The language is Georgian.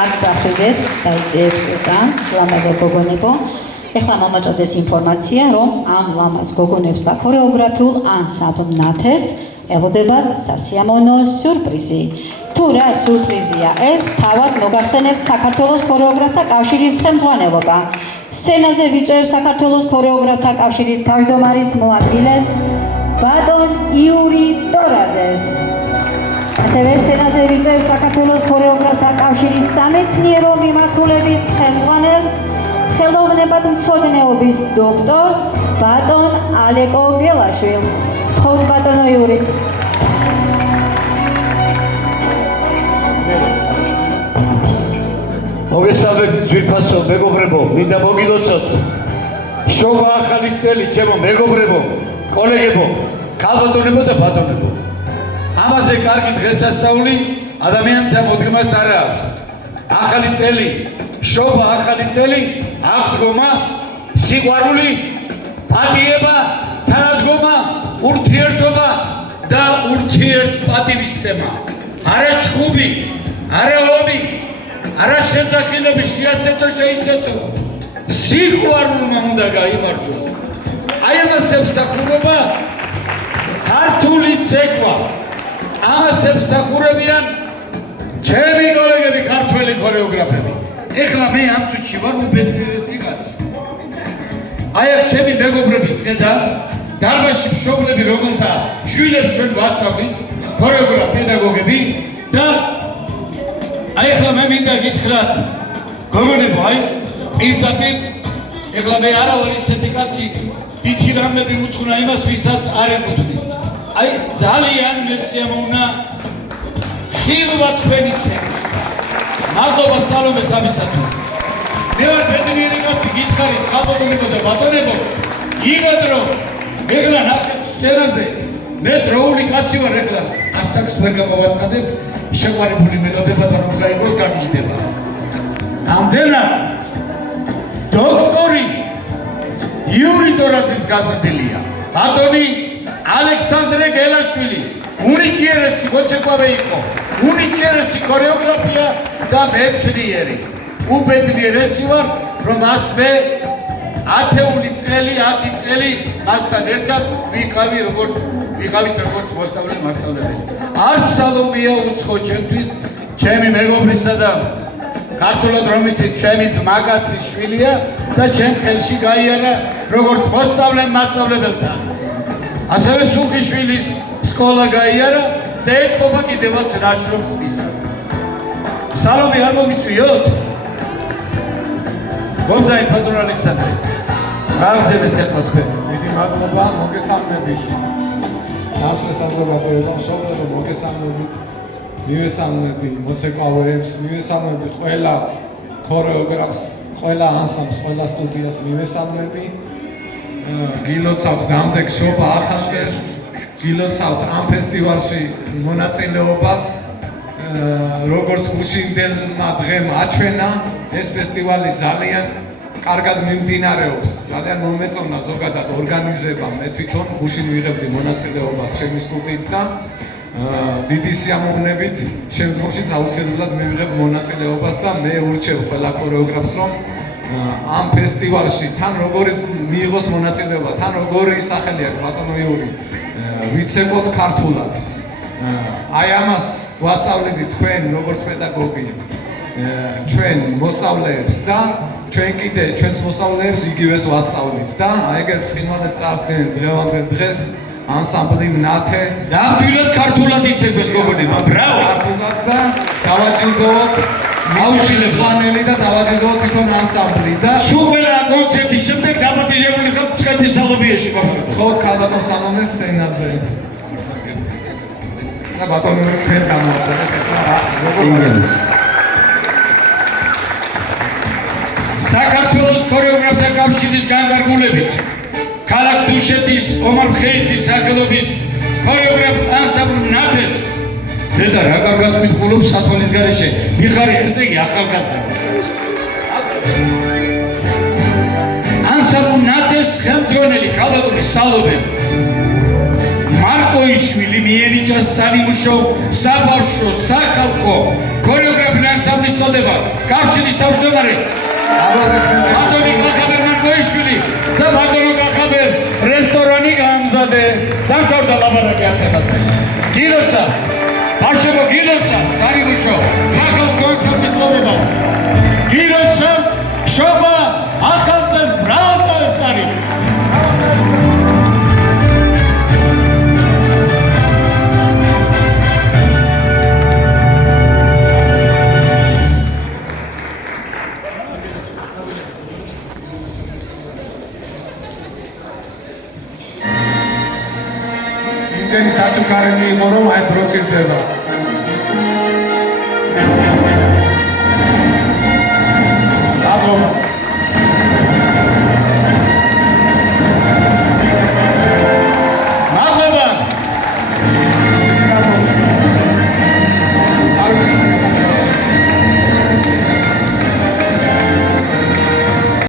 არ დაფრიდეთ, დაიწერეთ უკან, ლამაზო გოგონებო. ეხლა მომაწოდეს ინფორმაცია, რომ ამ ლამაზ გოგონებს და ქორეოგრაფიულ ანსამბლ ნათეს ელოდებათ სასიამოვნო სიურპრიზი. თუ რა სიურპრიზია ეს, თავად მოგახსენებთ საქართველოს ქორეოგრაფთა კავშირის ხელმძღვანელობა. სცენაზე ვიწვევ საქართველოს ქორეოგრაფთა კავშირის თავმჯდომარის მოადგილეს ბატონ იური ტორაძეს. ასევე სცენაზე ვიწვევ საქართველოს ქორეოგრაფთა კავშირის სამეცნიერო მიმართულების ხელმძღვანელს, ხელოვნებად მცოდნეობის დოქტორს ბატონ ალეკო გელაშვილს. გთხოვთ ბატონო იური. მოგესალმებით ძვირფასო მეგობრებო, მინდა მოგილოცოთ შობა ახალის წელი ჩემო მეგობრებო, კოლეგებო, ქალბატონებო და ბატონებო. ამაზე კარგი დღესასწაული ადამიანთა მოდგმას არ აქვს. ახალი წელი, შობა ახალი წელი, აღდგომა, სიყვარული, პატიება, თანადგომა, ურთიერთობა და ურთიერთპატივისცემა. არა ჩხუბი, არა ომი, არა შეძახილები, შეასწეთო შეისწეთო. სიყვარულმა უნდა გაიმართოს. აი ამას ემსახურება ქართული ცეკვა. ამას ემსახურებიან ჩემი კოლეგები ქართველი ქორეოგრაფები. ეხლა მე ამ წუთში ვარ უბედნიერესი კაცი. აი აქ ჩემი მეგობრების ხედა დარბაზში მშობლები რომელთა შვილებს ჩვენ ვასწავლით, ქორეოგრაფ პედაგოგები და აი ეხლა მე მინდა გითხრათ, გოგონებო, აი პირდაპირ ეხლა მე არა ვარ ისეთი კაცი, თითი რამები უძღვნა იმას, ვისაც არ ეკუთვნის. აი ძალიან მესიამოვნა ხილვა თქვენი ცეკვის. მადლობა სალომეს ამისათვის. მე ვარ ბედნიერი კაცი, გითხარით ქალბატონებო და ბატონებო, იმად რომ ეხლა ნახეთ სცენაზე მე დროული კაცი ვარ, ეხლა ასაკს ვერ გამოვაცხადებ, შეყვარებული მელოდება და რომ გაიგოს გაგიჟდება. ამდენად დოქტორი იური ტორაძის გაზრდილია, ბატონი ალექსანდრე გელაშვილი, უნიკიერესი მოცეკვავე იყო, უნიკიერესი ქორეოგრაფია და მეცნიერი. უბედნიერესი ვარ, რომ მას მე 10 წელი მასთან ერთად ვიყავით როგორც მოსწავლე-მასწავლებელი. არც სალომია უცხო ჩემთვის, ჩემი მეგობრისა და ქართულად რომ იცით, ჩემი ძმაკაცის შვილია და ჩემ ხელში გაიარა როგორც მოსწავლე-მასწავლებელთან. ასევე სუხიშვილის სკოლა გაიარა და ეთყობა კიდევაც ნაშრომს მისას. სალომი არ მომიწვიოთ? გომზაით ბატონ ალექსანდრე. გავგზავნეთ ეხლა თქვენ. დიდი მადლობა, მოგესალმებით. ნაცვლად საზოგადოება, მშობლებო, მოგესალმებით. მივესალმები მოცეკვავეებს, მივესალმები ყველა ქორეოგრაფს, ყველა ანსამბლს, ყველა სტუდიას მივესალმები. გილოცავთ დამდეგ შობა ახალ წელს, გილოცავთ ამ ფესტივალში მონაწილეობას. როგორც გუშინდელმა დღემ აჩვენა, ეს ფესტივალი ძალიან კარგად მიმდინარეობს, ძალიან მომეწონა ზოგადად ორგანიზება. მე თვითონ გუშინ ვიღებდი მონაწილეობას ჩემი სტუდიით და დიდი სიამოვნებით შემდგომშიც აუცილებლად მივიღებ მონაწილეობას და მე ურჩევ ყველა ქორეოგრაფს, რომ ამ ფესტივალში თან როგორი მიიღოს მონაწილეობა, თან როგორი სახელი აქვს ბატონო იური, ვიცეკოთ ქართულად. აი ამას ვასწავლეთ თქვენ როგორც პედაგოგი, ჩვენ მოსწავლეებს და ჩვენ კიდე ჩვენს მოსწავლეებს იგივეს ვასწავლით და აი ეგრე წინვალე წარსდგენ დღევანდელ დღეს ანსამბლი ნათე ნამდვილად ქართულად იცეკვეს გოგონება, ბრავო! ქართულად და დავაჯილდოვოთ აუცილებლად და დავაჯილდოვოთ თვითონ ანსამბლი და სულ ყველა კონცერტის შემდეგ დაბატიჟებული ხარ მცხეთის სალობიაში ბავშვებო. გთხოვთ ქალბატონ სალომეს სცენაზე. და ბატონო თქვენ გამოსცემთ ეხლა როგორ საქართველოს ქორეოგრაფთა კავშირის განკარგულებით ქალაქ დუშეთის ომარ მხეიძის სახელობის ქორეოგრაფ ანსამბლ ნათეს დედა რა კარგად მითხულობს სათვალის გარეშე, მიხარი ესე იგი ახალგაზრდა. ანსამბლ ნათეს ხელმძღვანელი ქალბატონი სალომე მარკოიშვილი მიენიჭა სამუშო საბავშვო სახალხო ქორეოგრაფიულ ანსამბლ ანსამბლის წოდება კავშირის თავმჯდომარე აპლოდისმენტები. ანდონი კახაბერ მანკოიშვილი და მადონო კახაბერ რესტორანი გამზადე დამთავრდა ლაბარაკი არტემაზე. გილოცა ბავშვებო გილოცა სარიმუშო სახალხო ანსამბლის წოდებას გილოცა შობა ახალწელს ბრავალ წარი იმდენი საჩუქარი მიიღო რომ აი დრო ჭირდება.